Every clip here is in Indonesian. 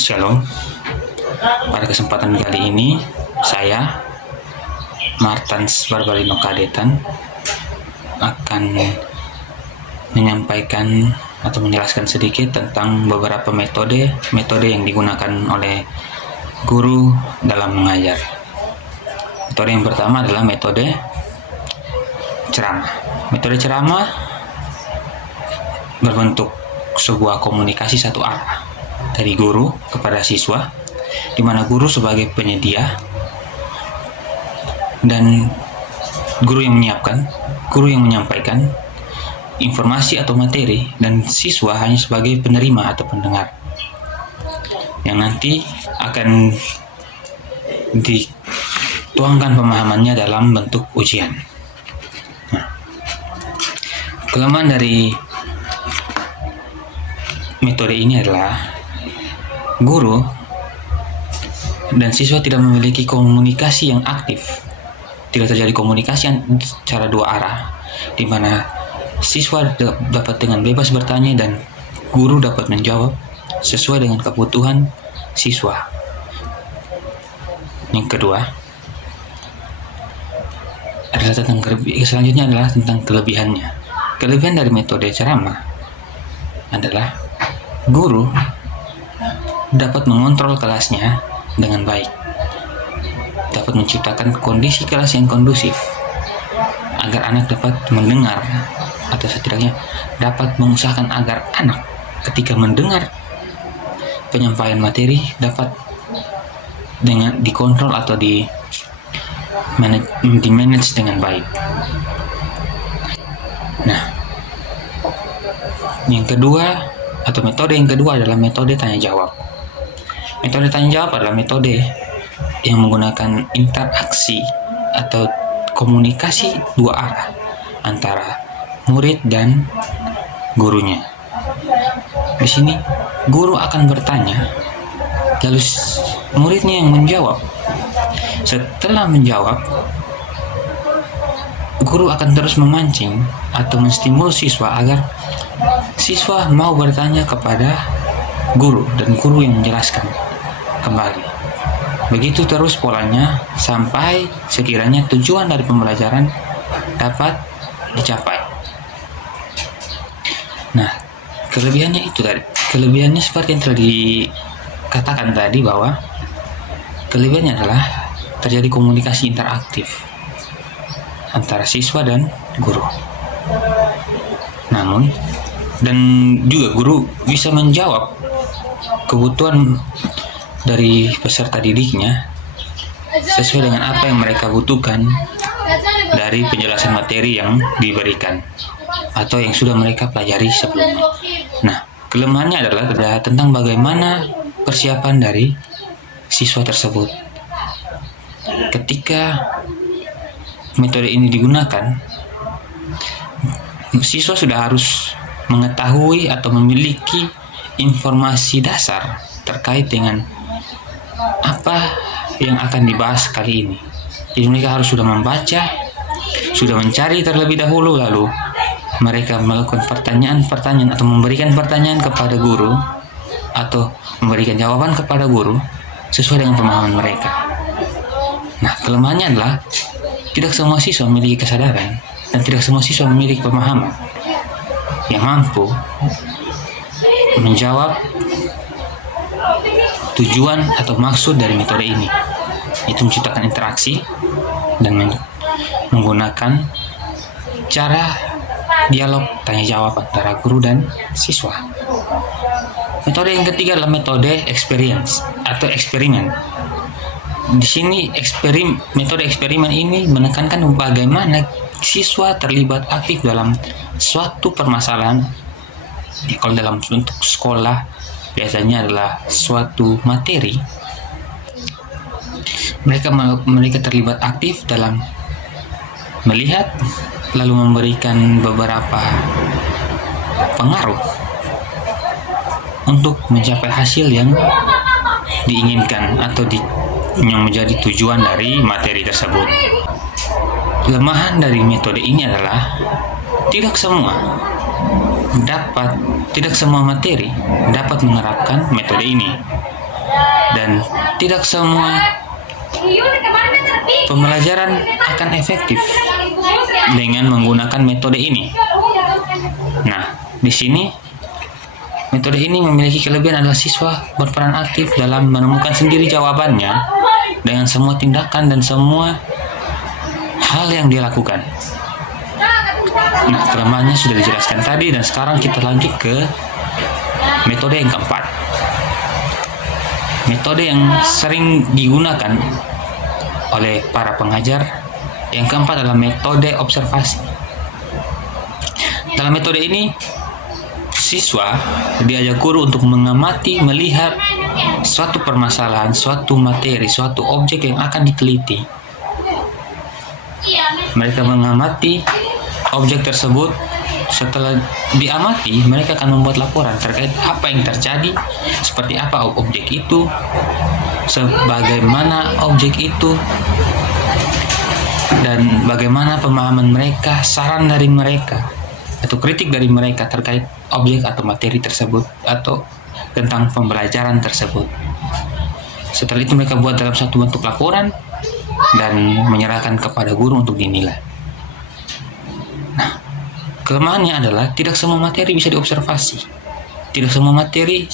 Shalom. Pada kesempatan kali ini, saya Martans Barbarino Kadetan akan menyampaikan atau menjelaskan sedikit tentang beberapa metode yang digunakan oleh guru dalam mengajar. Metode yang pertama adalah metode ceramah. Metode ceramah berbentuk sebuah komunikasi satu arah dari guru kepada siswa, di mana guru sebagai penyedia dan guru yang menyiapkan, guru yang menyampaikan informasi atau materi, dan siswa hanya sebagai penerima atau pendengar yang nanti akan dituangkan pemahamannya dalam bentuk ujian. Nah, kelemahan dari metode ini adalah guru dan siswa tidak memiliki komunikasi yang aktif. Tidak terjadi komunikasi secara dua arah, di mana siswa dapat dengan bebas bertanya dan guru dapat menjawab sesuai dengan kebutuhan siswa. Yang kedua adalah selanjutnya adalah tentang kelebihannya. Kelebihan dari metode ceramah adalah guru dapat mengontrol kelasnya dengan baik, dapat menciptakan kondisi kelas yang kondusif agar anak dapat mendengar, atau setidaknya dapat mengusahakan agar anak ketika mendengar penyampaian materi dapat dengan dikontrol atau di manage dengan baik. Nah, yang kedua atau metode yang kedua adalah metode tanya jawab. Metode tanya jawab adalah metode yang menggunakan interaksi atau komunikasi dua arah antara murid dan gurunya. Di sini guru akan bertanya, lalu muridnya yang menjawab. Setelah menjawab, guru akan terus memancing atau menstimulus siswa agar siswa mau bertanya kepada guru dan guru yang menjelaskan kembali. Begitu terus polanya sampai sekiranya tujuan dari pembelajaran dapat dicapai. Nah, kelebihannya itu tadi. Kelebihannya seperti yang telah dikatakan tadi, bahwa kelebihannya adalah terjadi komunikasi interaktif antara siswa dan guru. Namun, dan juga guru bisa menjawab kebutuhan dari peserta didiknya sesuai dengan apa yang mereka butuhkan dari penjelasan materi yang diberikan atau yang sudah mereka pelajari sebelumnya. Nah, kelemahannya adalah tentang bagaimana persiapan dari siswa tersebut. Ketika metode ini digunakan, siswa sudah harus mengetahui atau memiliki informasi dasar terkait dengan apa yang akan dibahas kali ini. Jadi mereka harus sudah membaca, sudah mencari terlebih dahulu, lalu mereka melakukan pertanyaan-pertanyaan atau memberikan pertanyaan kepada guru atau memberikan jawaban kepada guru sesuai dengan pemahaman mereka. Nah, kelemahannya adalah tidak semua siswa memiliki kesadaran dan tidak semua siswa memiliki pemahaman yang mampu menjawab tujuan atau maksud dari metode ini, itu menciptakan interaksi dan menggunakan cara dialog tanya jawab antara guru dan siswa. Metode yang ketiga adalah metode experience atau eksperimen. Di sini metode eksperimen ini menekankan bagaimana siswa terlibat aktif dalam suatu permasalahan. Kalau dalam bentuk sekolah biasanya adalah suatu materi, mereka terlibat aktif dalam melihat lalu memberikan beberapa pengaruh untuk mencapai hasil yang diinginkan atau yang menjadi tujuan dari materi tersebut. Kelemahan dari metode ini adalah tidak semua materi dapat menerapkan metode ini. Dan tidak semua pembelajaran akan efektif dengan menggunakan metode ini. Nah, di sini metode ini memiliki kelebihan adalah siswa berperan aktif dalam menemukan sendiri jawabannya dengan semua tindakan dan semua hal yang dia lakukan. Nah, kelemahannya sudah dijelaskan tadi, dan sekarang kita lanjut ke metode yang keempat. Metode yang sering digunakan oleh para pengajar yang keempat adalah metode observasi. Dalam metode ini, siswa diajak guru untuk mengamati, melihat suatu permasalahan, suatu materi, suatu objek yang akan diteliti. Mereka mengamati objek tersebut. Setelah diamati, mereka akan membuat laporan terkait apa yang terjadi, seperti apa objek itu, sebagaimana objek itu, dan bagaimana pemahaman mereka, saran dari mereka, atau kritik dari mereka terkait objek atau materi tersebut, atau tentang pembelajaran tersebut. Setelah itu mereka buat dalam satu bentuk laporan dan menyerahkan kepada guru untuk dinilai. Nah, kelemahannya adalah tidak semua materi bisa diobservasi. Tidak semua materi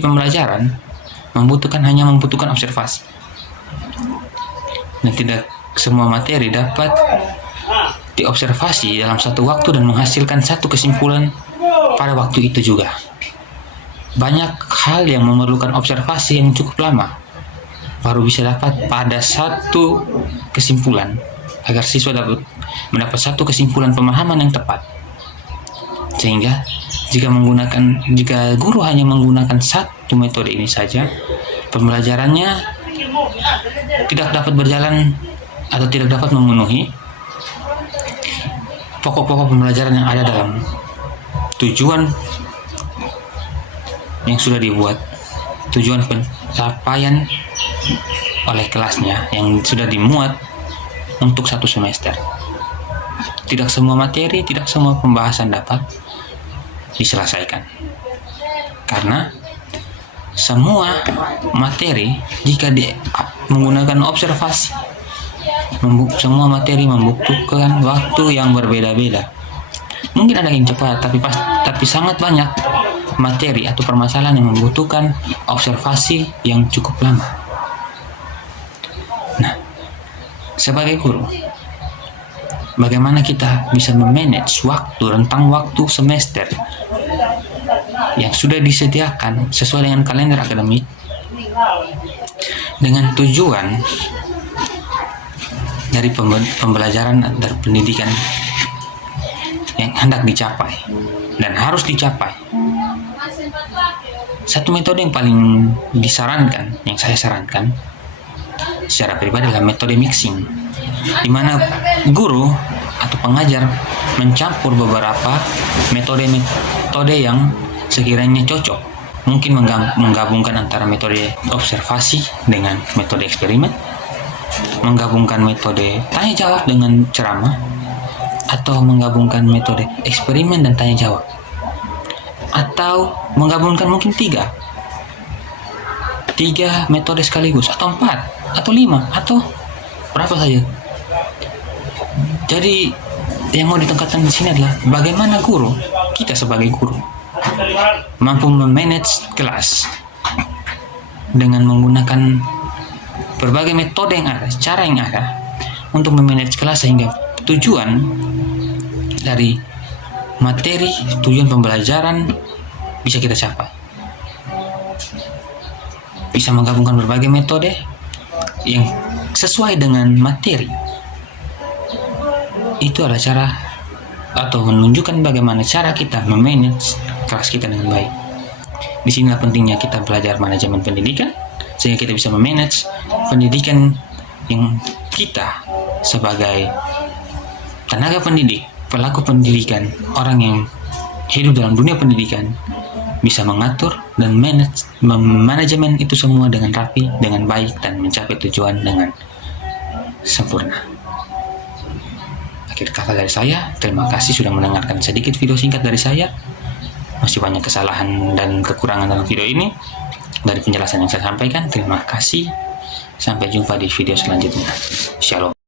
pembelajaran hanya membutuhkan observasi. Dan tidak semua materi dapat diobservasi dalam satu waktu dan menghasilkan satu kesimpulan pada waktu itu juga. Banyak hal yang memerlukan observasi yang cukup lama baru bisa dapat pada satu kesimpulan, agar siswa dapat mendapat satu kesimpulan pemahaman yang tepat. Sehingga jika guru hanya menggunakan satu metode ini saja, pembelajarannya tidak dapat berjalan atau tidak dapat memenuhi pokok-pokok pembelajaran yang ada dalam tujuan yang sudah dibuat, tujuan pencapaian oleh kelasnya yang sudah dimuat untuk satu semester. Tidak semua materi, tidak semua pembahasan dapat diselesaikan, karena semua materi jika menggunakan observasi, semua materi membutuhkan waktu yang berbeda-beda. Mungkin ada yang cepat, tapi sangat banyak materi atau permasalahan yang membutuhkan observasi yang cukup lama. Nah, sebagai guru, bagaimana kita bisa memanage rentang waktu semester yang sudah disediakan sesuai dengan kalender akademik dengan tujuan dari pembelajaran dan pendidikan yang hendak dicapai dan harus dicapai. Satu metode yang paling disarankan, yang saya sarankan secara pribadi, adalah metode mixing, di mana guru atau pengajar mencampur beberapa metode yang sekiranya cocok. Mungkin menggabungkan antara metode observasi dengan metode eksperimen, menggabungkan metode tanya jawab dengan ceramah, atau menggabungkan metode eksperimen dan tanya jawab, atau menggabungkan mungkin tiga metode sekaligus, atau 4 atau 5 atau berapa saja. Jadi yang mau ditekankan di sini adalah bagaimana kita sebagai guru mampu memanage kelas dengan menggunakan berbagai metode yang ada, cara yang ada untuk memanage kelas, sehingga tujuan dari materi, tujuan pembelajaran bisa kita capai. Bisa menggabungkan berbagai metode yang sesuai dengan materi. Itu adalah cara atau menunjukkan bagaimana cara kita memanage kelas kita dengan baik. Disinilah pentingnya kita belajar manajemen pendidikan, sehingga kita bisa memanage pendidikan yang kita sebagai tenaga pendidik, pelaku pendidikan, orang yang hidup dalam dunia pendidikan, bisa mengatur dan manajemen itu semua dengan rapi, dengan baik, dan mencapai tujuan dengan sempurna. Akhir kata dari saya, terima kasih sudah mendengarkan sedikit video singkat dari saya. Masih banyak kesalahan dan kekurangan dalam video ini. dari penjelasan yang saya sampaikan. Terima kasih. Sampai jumpa di video selanjutnya. Shalom.